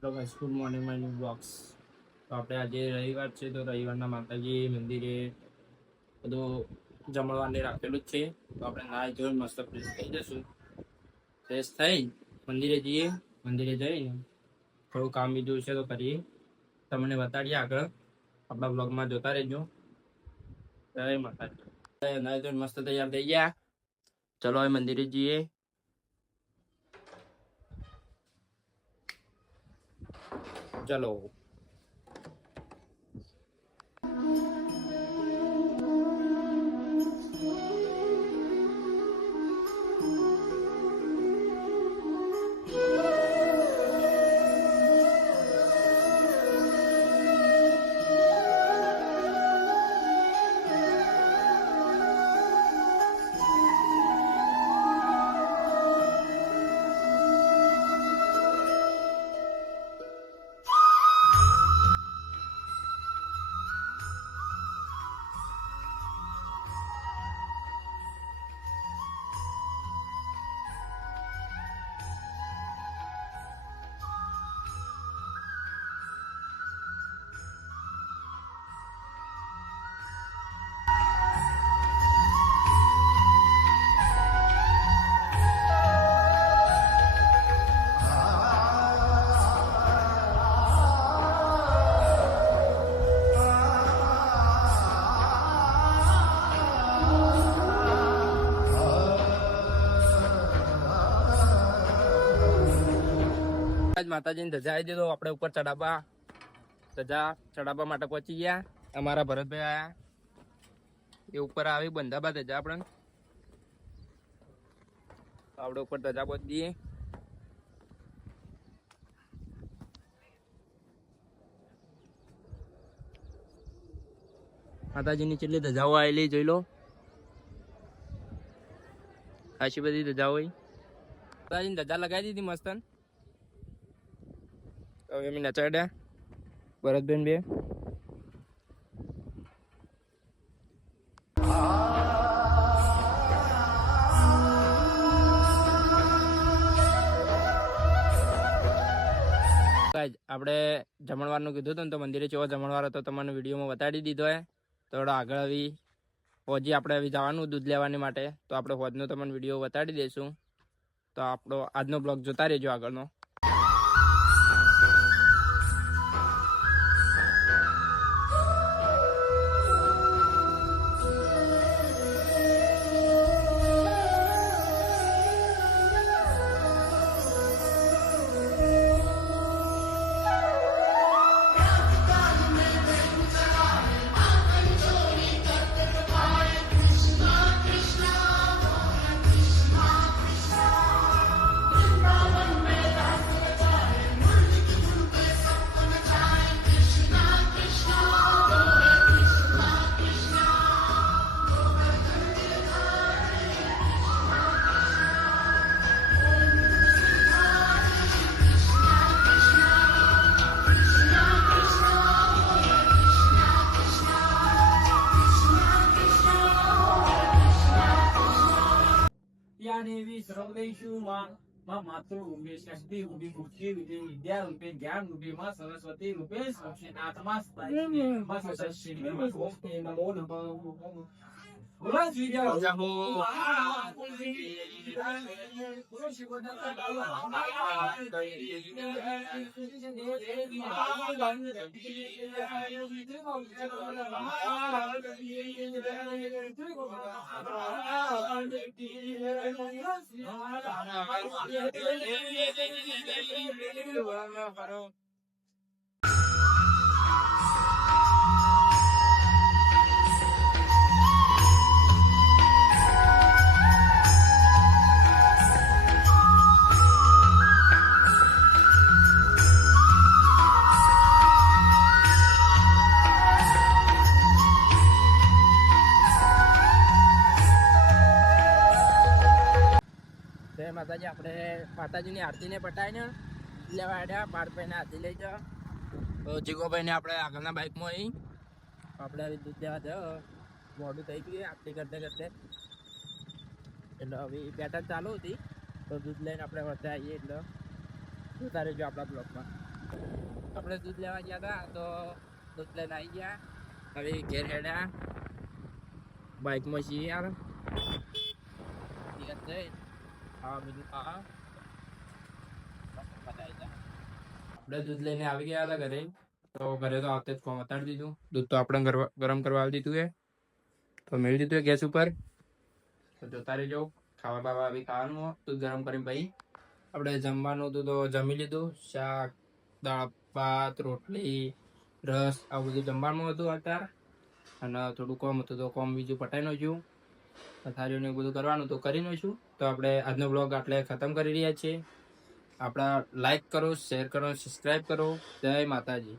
Hello guys, good morning my new blogs. તો આપણે આજે રવિવાર છે, તો રવિવારના માતાજી મંદિરે બધું જમણવારને રાખેલું જ છે. તો આપણે નાહી ધોઈ મસ્ત ફ્રેશ થઈ જશું. ફ્રેશ થઈ મંદિરે જઈએ. મંદિરે જઈને થોડું કામ બીજું છે તો કરીએ. તમને બતાડીએ આગળ, આપણા બ્લોગમાં જોતા રહેજો. જય માતાજી. નાહી ધોઈ મસ્ત તૈયાર થઈ ગયા. ચલો હવે મંદિરે જઈએ. ચલો. માતાજીની ધજા આવી દીધો. આપણે ઉપર ધજા ચડાવવા માટે પહોંચી ગયા. અમારા ભરતભાઈ આયા, એ ઉપર આવી બંધાબા ધજા આપણે ઉપર ધજા પહોંચી દઈએ. માતાજીની કેટલી ધજાઓ આવેલી જોઈ લો. ખાસી બધી ધજાઓ હોય. માતાજીની ધજા લગાવી દીધી મસ્તન. હવે અમે નચાડ્યા ભરતબેન બે. આપણે જમણવારનું કીધું હતું ને, તો મંદિરે કેવો જમણવાર હતો તમને વિડીયોમાં બતાડી દીધો હે. તો આગળ આવી હોજી આપણે આવી જવાનું દૂધ લેવાની માટે. તો આપણે હોજનો તમને વિડીયો બતાડી દઈશું. તો આપણો આજનો બ્લોગ જોતા રહેજો આગળનો. દેવી સર્વેષુ માં માતૃરૂપે શક્તિ રૂપે બુદ્ધિ રૂપે વિદ્યા રૂપે જ્ઞાન રૂપે માં સરસ્વતી રૂપે સાક્ષાત્માં સ્થાયી નમો નમઃ. બોલો શ્રી જય જહો. માતાજી આપણે માતાજીની આરતીને પટાઈને લેવા આવ્યા. પાર્થભાઈને આરતી લઈ જાઓ. તો જીગોભાઈને આપણે આગળના બાઇકમાં અહીં આપણે હવે દૂધ દેવા જાઓ. મોડું થઈ ગયું આરતી કરતે કરતે. એટલે હવે બેટર ચાલુ હતી, તો દૂધ લઈને આપણે વચ્ચે આવીએ. એટલે જોતા રહેજો આપણા બ્લોગમાં. આપણે દૂધ લેવા ગયા હતા તો દૂધ લઈને આવી ગયા. હવે ઘેર હેડ્યા બાઇકમાં છીએ યાર. આપણે દૂધ લઈને આવી ગયા હતા ઘરે. તો ઘરે તો આવતે જ ફોન બતાડી દીધું. દૂધ તો આપણે ગરમ કરવા આવી દીધું છે. તો મેળવી દીધું છે ગેસ ઉપર. તો જોતા રહેજો. ખાવા બાવા આવી ખાવાનું દૂધ ગરમ કરીને ભાઈ આપણે જમવાનું હતું તો જમી લીધું. શાક, દાળ, ભાત, રોટલી, રસ આવું બધું જમવાનું હતું અત્યારે. અને થોડું કોમ હતું તો કોમ બીજું પટાઈ નાખ્યું. અથારીઓને એવું બધું કરવાનું તો કરી નાખ્યું. તો આપણે આજનો બ્લોગ આટલે ખતમ કરી રહ્યા છીએ. આપણા લાઈક કરો, શેર કરો, સબસ્ક્રાઈબ કરો. જય માતાજી.